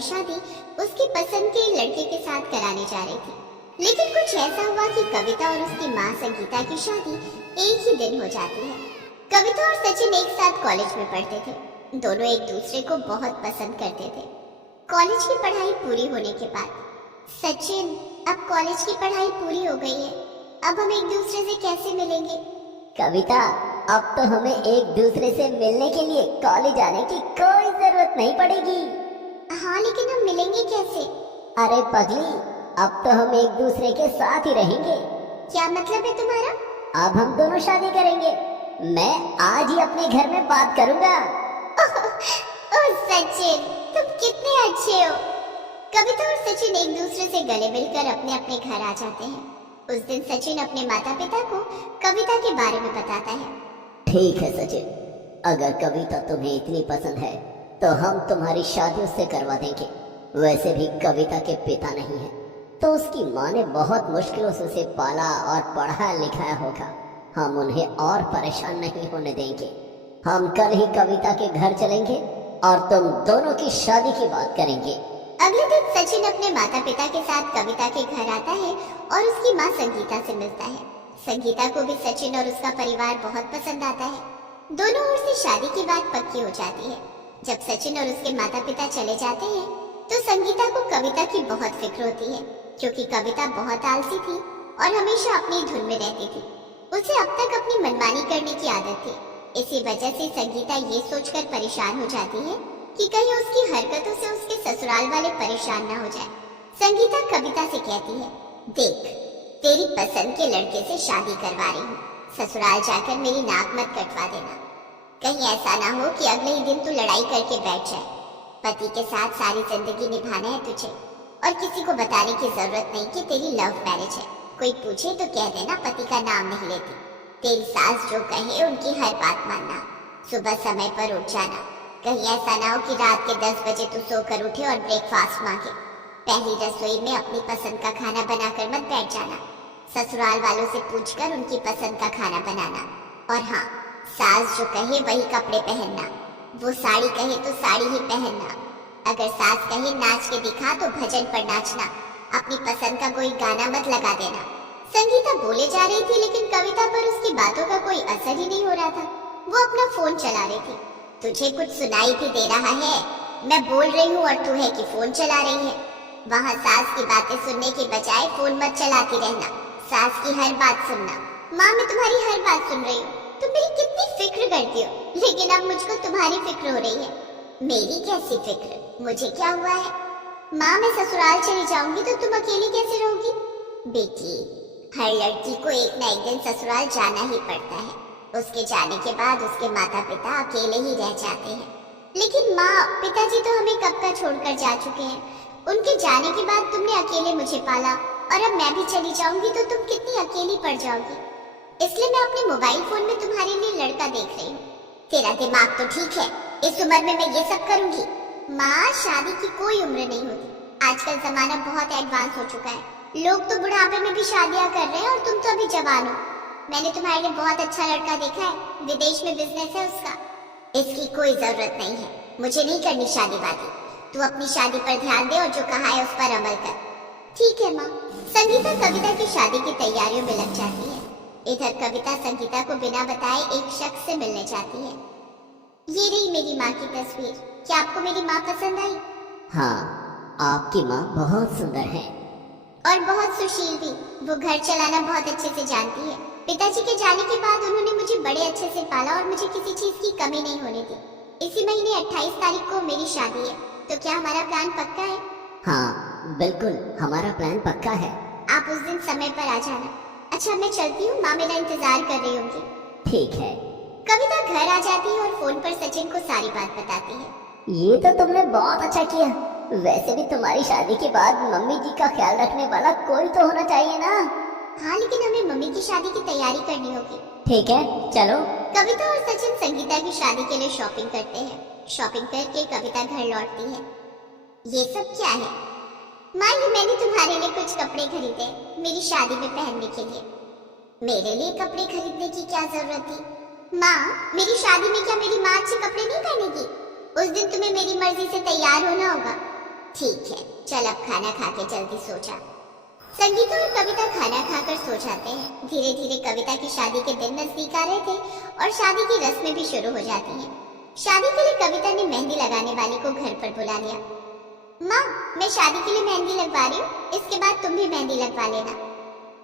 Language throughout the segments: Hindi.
की शादी उसकी पसंद के लड़के के साथ कराने जा रही थी। लेकिन कुछ ऐसा हुआ कि कविता और उसकी माँ संगीता की शादी एक ही दिन हो जाती है। कविता और सचिन एक साथ कॉलेज में पढ़ते थे। दोनों एक दूसरे को बहुत पसंद करते थे। कॉलेज की पढ़ाई पूरी होने के बाद, सचिन, अब कॉलेज की पढ़ाई पूरी हो गई है, अब हम एक दूसरे से कैसे मिलेंगे? कविता, अब तो हमें एक दूसरे से मिलने के लिए कॉलेज आने की कोई जरूरत नहीं पड़ेगी। हाँ, लेकिन हम मिलेंगे कैसे? अरे पगली, अब तो हम एक दूसरे के साथ ही रहेंगे। क्या मतलब है तुम्हारा? अब हम दोनों शादी करेंगे। मैं आज ही अपने घर में बात करूंगा। ओह सचिन, तुम कितने अच्छे हो। कविता और सचिन एक दूसरे से गले मिलकर अपने अपने घर आ जाते हैं। उस दिन सचिन अपने माता पिता को कविता के बारे में बताता है। ठीक है सचिन, अगर कविता तुम्हें इतनी पसंद है तो हम तुम्हारी शादी उससे करवा देंगे। वैसे भी कविता के पिता नहीं है, तो उसकी माँ ने बहुत मुश्किलों से उसे पाला और पढ़ाया लिखाया होगा। हम उन्हें और परेशान नहीं होने देंगे। हम कल ही कविता के घर चलेंगे और तुम दोनों की शादी की बात करेंगे। अगले दिन सचिन अपने माता पिता के साथ कविता के घर आता है और उसकी माँ संगीता से मिलता है। संगीता को भी सचिन और उसका परिवार बहुत पसंद आता है। दोनों ओर से शादी की बात पक्की हो जाती है। जब सचिन और उसके माता पिता चले जाते हैं तो संगीता को कविता की बहुत फिक्र होती है, क्योंकि कविता बहुत आलसी थी और हमेशा अपनी धुन में रहती थी। उसे अब तक अपनी मनमानी करने की आदत थी। इसी वजह से संगीता ये सोचकर परेशान हो जाती है कि कहीं उसकी हरकतों से उसके ससुराल वाले परेशान ना हो जाए। संगीता कविता से कहती है, देख, तेरी पसंद के लड़के से शादी करवा रही हूँ। ससुराल जाकर मेरी नाक मत कटवा देना। कहीं ऐसा ना हो कि अगले ही दिन तू लड़ाई करके बैठ जाए। पति के साथ सारी जिंदगी निभाना है तुझे, और किसी को बताने की जरूरत नहीं कि तेरी लव मैरिज है। कोई पूछे तो कह देना पति का नाम नहीं लेती। तेरी सास जो कहे उनकी हर बात मानना। सुबह समय पर उठ जाना। कहीं ऐसा ना हो कि रात के 10 बजे तू सोकर उठे और ब्रेकफास्ट मांगे। पहली रसोई में अपनी पसंद का खाना बनाकर मत बैठ जाना। ससुराल वालों से पूछकर उनकी पसंद का खाना बनाना। और हाँ, सास जो कहे वही कपड़े पहनना। वो साड़ी कहे तो साड़ी ही पहनना। अगर सास कहे नाच के दिखा तो भजन पर नाचना। अपनी पसंद का कोई गाना मत लगा देना। संगीता बोले जा रही थी, लेकिन कविता पर उसकी बातों का कोई असर ही नहीं हो रहा था। वो अपना फोन चला रही थी। तुझे कुछ सुनाई भी दे रहा है? मैं बोल रही हूँ और तू है कि फोन चला रही है। वहाँ सास की बातें सुनने के बजाय फोन मत चलाती रहना। सास की हर बात सुनना। माँ, मैं तुम्हारी हर बात सुन रही हूँ। तुम मेरी कितनी फिक्र करती हो, लेकिन अब मुझको तुम्हारी फिक्र हो रही है। मेरी कैसी फिक्र? मुझे क्या हुआ है? माँ, मैं ससुराल चली जाऊंगी तो तुम अकेली कैसे रहोगी? बेटी, हर लड़की को एक न एक दिन ससुराल जाना ही पड़ता है। उसके जाने के बाद उसके माता पिता अकेले ही रह जाते हैं। लेकिन माँ, पिताजी तो हमें कब का छोड़कर जा चुके हैं। उनके जाने के बाद तुमने अकेले मुझे पाला, और अब मैं भी चली जाऊंगी तो तुम कितनी अकेली पड़ जाओगी। इसलिए मैं अपने मोबाइल फोन में तुम्हारे लिए लड़का देख रही हूँ। तेरा दिमाग तो ठीक है, इस उम्र में मैं ये सब करूंगी? माँ, शादी की कोई उम्र नहीं होती। आजकल जमाना बहुत एडवांस हो चुका है। लोग तो बुढ़ापे में भी शादियां कर रहे हैं और तुम तो अभी जवान हो। मैंने तुम्हारे लिए बहुत अच्छा लड़का देखा है, विदेश में बिजनेस है उसका। इसकी कोई जरूरत नहीं है, मुझे नहीं करनी शादी वादी। तू अपनी शादी पर ध्यान दे और जो कहा है उस पर अमल कर। ठीक है माँ। संगीता कविता की शादी की तैयारियों में लग जाती है। इधर कविता संगीता को बिना बताए एक शख्स से मिलने जाती है। ये रही मेरी माँ की तस्वीर। क्या आपको मेरी माँ पसंद आई? हाँ, आपकी माँ बहुत सुंदर है और बहुत सुशील भी। वो घर चलाना बहुत अच्छे से जानती है। पिताजी के जाने के बाद उन्होंने मुझे बड़े अच्छे से पाला और मुझे किसी चीज की कमी नहीं होने दी। इसी महीने 28 तारीख को मेरी शादी है, तो क्या हमारा प्लान पक्का है? हाँ बिल्कुल, हमारा प्लान पक्का है। आप उस दिन समय पर आ जाना। अच्छा, मैं चलती हूँ, माँ मेरा इंतजार कर रही होंगी। ठीक है। कविता घर आ जाती है और फोन पर सचिन को सारी बात बताती है। ये तो तुमने बहुत अच्छा किया। वैसे भी तुम्हारी शादी के बाद मम्मी जी का ख्याल रखने वाला कोई तो होना चाहिए ना। हाँ, लेकिन हमें मम्मी की शादी की तैयारी करनी होगी। ठीक है, चलो। कविता और सचिन संगीता की शादी के लिए शॉपिंग करते हैं। शॉपिंग करके कविता घर लौटती है। ये सब क्या है? माँ, ये मैंने तुम्हारे लिए कुछ कपड़े खरीदे मेरी शादी में पहनने के लिए। मेरे लिए कपड़े खरीदने की क्या जरूरत थी? माँ, मेरी शादी में क्या मेरी माँ अच्छे कपड़े नहीं पहनेगी? उस दिन तुम्हें मेरी मर्जी से तैयार होना होगा। ठीक है, चल अब खाना खा के जल्दी सो जा। संगीता और कविता खाना खाकर सो जाते हैं। धीरे धीरे कविता की शादी के दिन नजदीक आ रहे थे और शादी की रस्में भी शुरू हो जाती हैं। शादी के लिए कविता ने मेहंदी लगाने वाली को घर पर बुला लिया। माँ, मैं शादी के लिए मेहंदी लगवा रही हूँ, इसके बाद तुम भी मेहंदी लगवा लेना।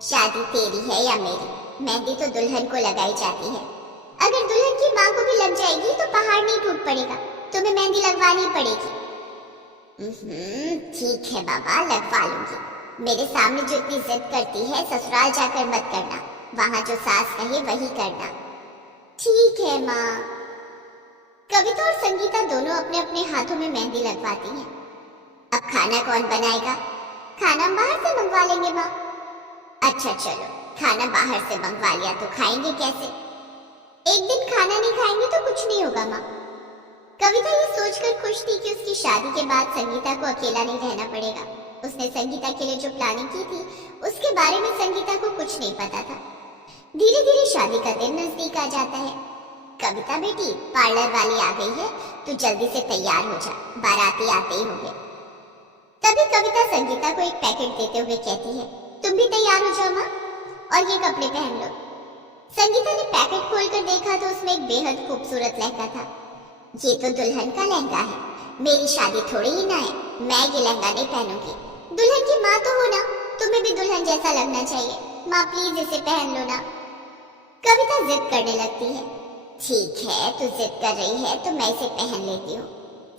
शादी तेरी है या मेरी, मेहंदी तो दुल्हन को लगाई जाती है। अगर दुल्हन की माँ को भी लग जाएगी तो पहाड़ नहीं टूट पड़ेगा, तुम्हें मेहंदी लगवानी पड़ेगी। ठीक है बाबा, लगवा लूंगी। मेरे सामने जो इतनी जिद करती है ससुराल जाकर मत करना, वहाँ जो सास कहे वही करना। ठीक है माँ। कविता और संगीता दोनों अपने अपने हाथों में मेहंदी लगवाती हैं। अब खाना कौन बनाएगा? खाना बाहर से मंगवा लेंगे माँ। अच्छा चलो, खाना बाहर से मंगवा लिया तो खाएंगे कैसे? एक दिन खाना नहीं खाएंगे तो कुछ नहीं होगा माँ। कविता ये सोचकर खुश थी कि उसकी शादी के बाद संगीता को अकेला नहीं रहना पड़ेगा। उसने संगीता के लिए जो प्लानिंग की थी उसके बारे में संगीता को कुछ नहीं पता था। धीरे धीरे शादी का दिन नजदीक आ जाता है। कविता बेटी, पार्लर वाली आ गई है, तू जल्दी से तैयार हो जा, बाराती आते ही होंगे। तभी कविता संगीता को एक पैकेट देते हुए कहती है, तुम भी तैयार हो जाओ माँ और ये कपड़े पहन लो। संगीता ने पैकेट खोलकर देखा तो उसमें एक बेहद खूबसूरत लहंगा था। ये तो दुल्हन का लहंगा है, मेरी शादी थोड़ी ही ना है, मैं ये लहंगा नहीं पहनूंगी। दुल्हन की माँ तो हो ना, तुम्हें भी दुल्हन जैसा लगना चाहिए। माँ प्लीज इसे पहन लो ना। कविता जिद करने लगती है। ठीक है, तू जिद कर रही है तो मैं इसे पहन लेती हूँ।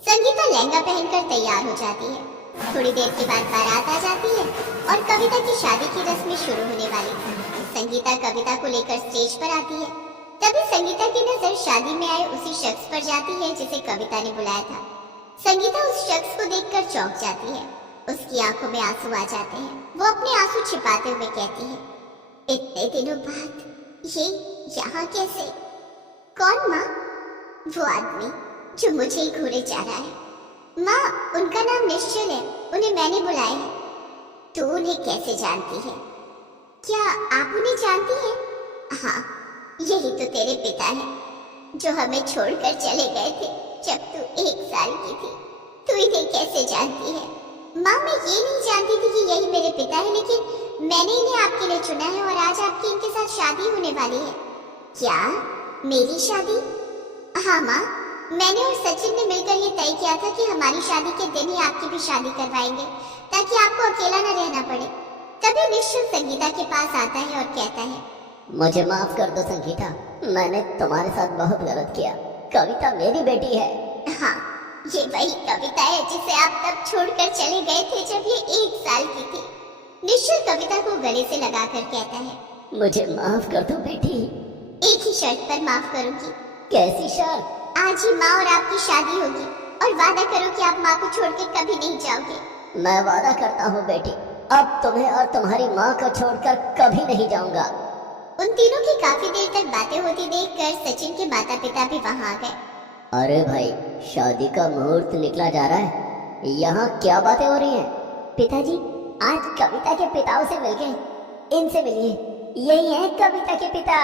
संगीता लहंगा पहनकर तैयार हो जाती है। थोड़ी देर के बाद बारात आ जाती है और कविता की शादी की रस्में शुरू होने वाली थी। संगीता कविता को लेकर स्टेज पर आती है। तभी संगीता की नजर शादी में आए उसी शख्स पर जाती है जिसे कविता ने बुलाया था। संगीता उस शख्स को देखकर चौंक जाती है। उसकी आंखों में आंसू आ जाते हैं। वो अपने आंसू छिपाते हुए कहती है, इतने दिनों बाद ये यहाँ कैसे? कौन माँ? वो आदमी जो मुझे ही घूरे जा रहा है। माँ, उनका नाम निश्चल है, उन्हें मैंने बुलाया है। तू उन्हें कैसे जानती है? क्या आप उन्हें जानती हैं? हाँ, यही तो तेरे पिता हैं, जो हमें छोड़कर चले गए थे जब तू 1 साल की थी। तू इन्हें कैसे जानती है? माँ, मैं ये नहीं जानती थी कि यही मेरे पिता है, लेकिन मैंने इन्हें आपके लिए चुना है और आज आपकी इनके साथ शादी होने वाली है। क्या? मेरी शादी? हाँ माँ, मैंने और सचिन ने मिलकर ये तय किया था कि हमारी शादी के दिन ही आपकी भी शादी करवाएंगे, ताकि आपको अकेला न रहना पड़े। तभी निश्चल संगीता के पास आता है और कहता है, मुझे माफ कर दो संगीता, मैंने तुम्हारे साथ बहुत गलत किया। कविता मेरी बेटी है। हाँ, ये वही कविता है जिसे आप तब छोड़कर चले गए थे जब ये 1 साल की थी। निश्चल कविता को गले से लगाकर कहता है, मुझे माफ कर दो बेटी। एक ही शर्त पर माफ करूंगी। कैसी शर्त? आज ही माँ और आपकी शादी होगी और वादा करो कि आप माँ को छोड़कर कभी नहीं जाओगे। मैं वादा करता हूँ बेटी, अब तुम्हें और तुम्हारी माँ को छोड़कर कभी नहीं जाऊंगा। उन तीनों की काफी देर तक बातें होती देखकर सचिन के माता पिता भी वहाँ आ गए। अरे भाई, शादी का मुहूर्त निकला जा रहा है, यहाँ क्या बातें हो रही हैं? पिताजी, आज कविता के पिताओं से मिल गए, इनसे मिलिए, यही है कविता के पिता।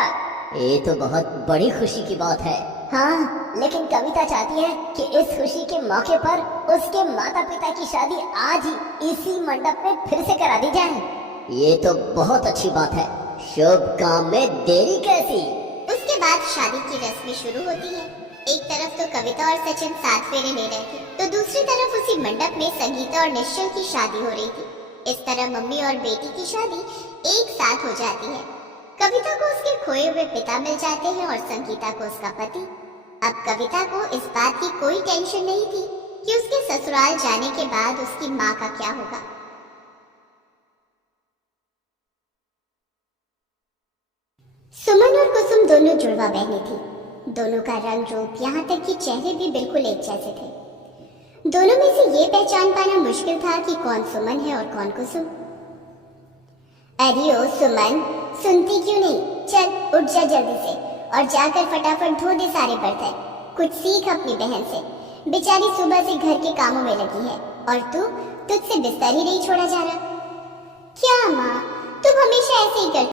ये तो बहुत बड़ी खुशी की बात है। हाँ, लेकिन कविता चाहती है कि इस खुशी के मौके पर उसके माता पिता की शादी आज ही इसी मंडप में फिर से करा दी जाए। ये तो बहुत अच्छी बात है, शुभ काम में देरी कैसी। उसके बाद शादी की रस्में शुरू होती है। एक तरफ तो कविता और सचिन 7 फेरे ले रहे थे, तो दूसरी तरफ उसी मंडप में संगीता और निश्चल की शादी हो रही थी। इस तरह मम्मी और बेटी की शादी एक साथ हो जाती है। कविता को उसके खोए हुए पिता मिल जाते हैं और संगीता को उसका पति। अब कविता को इस बात की कोई टेंशन नहीं थी कि उसके ससुराल जाने के बाद उसकी माँ का क्या होगा। सुमन और कुसुम दोनों जुड़वा बहनें थी। दोनों का रंग रूप, यहाँ तक कि चेहरे भी बिल्कुल एक जैसे थे। दोनों में से ये पहचान पाना मुश्किल था कि कौन सुमन है और कौन कुसुम। अरे ओ सुमन, सुनती क्यों नहीं? चल उठ जा जल्दी से और जाकर फटाफट धो दे सारे बर्तन। कुछ सीख अपनी बहन से, बेचारी सुबह से घर के कामों में लगी है और तुझसे बिस्तर ही नहीं छोड़ा जा रहा। क्या माँ, तुम हमेशा ऐसे ही करती